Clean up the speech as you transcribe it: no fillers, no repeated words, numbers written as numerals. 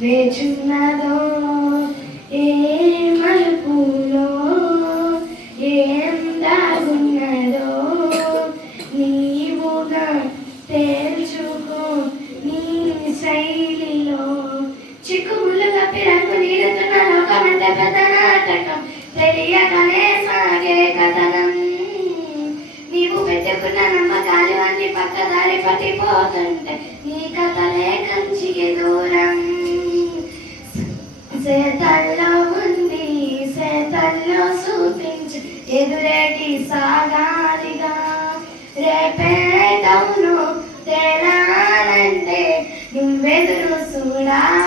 వేచున్నదో ఏ మలుపులో ఏం దాగున్నదో నీవుగా తేల్చుకో నీ శైలిలో చిక్కుములుగా పిరకు నీడుతున్న లోకమంటే పెద్ద నాటకం తెలియకనే సాగే కథనం నీవు పెట్టుకున్న నమ్మకాలు అన్ని పక్కదారి పట్టిపోతుంటే నీ కథలే కంచికి దూరం సేతల్లో ఉంది సేతల్లో చూపించు ఎదురేటి సాగాలిగా రేపేటవును తేలాలంటే నువ్వెదురు చూడాలి.